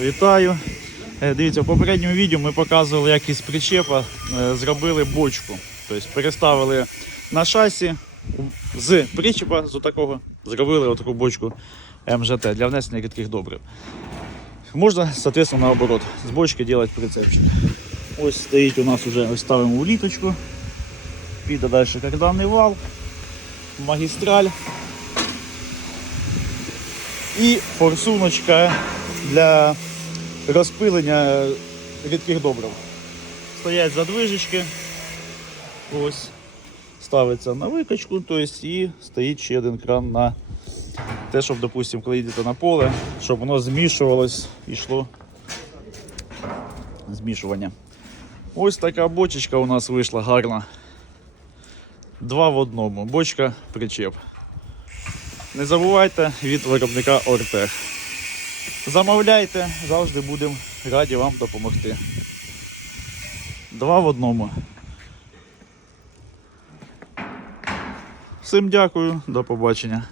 Вітаю. Е, Дивіться, в попередньому відео ми показували, як із причепа е, зробили бочку. Тобто переставили на шасі з причепа, з такого, зробили отаку бочку МЖТ для внесення рідких добрив. Можна, соответственно, наоборот, з бочки робити прицепчик. Ось стоїть у нас вже, ось ставимо у літочку. Піде далі карданний вал, магістраль і форсуночка для розпилення рідких добрив. Стоять задвижечки. Ось. Ставиться на викачку, то есть, і стоїть ще один кран на те, щоб, допустимо, коли йдете на поле, щоб воно змішувалось і йшло змішування. Ось така бочечка у нас вийшла гарна. Два в одному. Бочка, причеп. Не забувайте від виробника Ортех. Замовляйте, завжди будемо раді вам допомогти. Два в одному. Всім дякую, до побачення.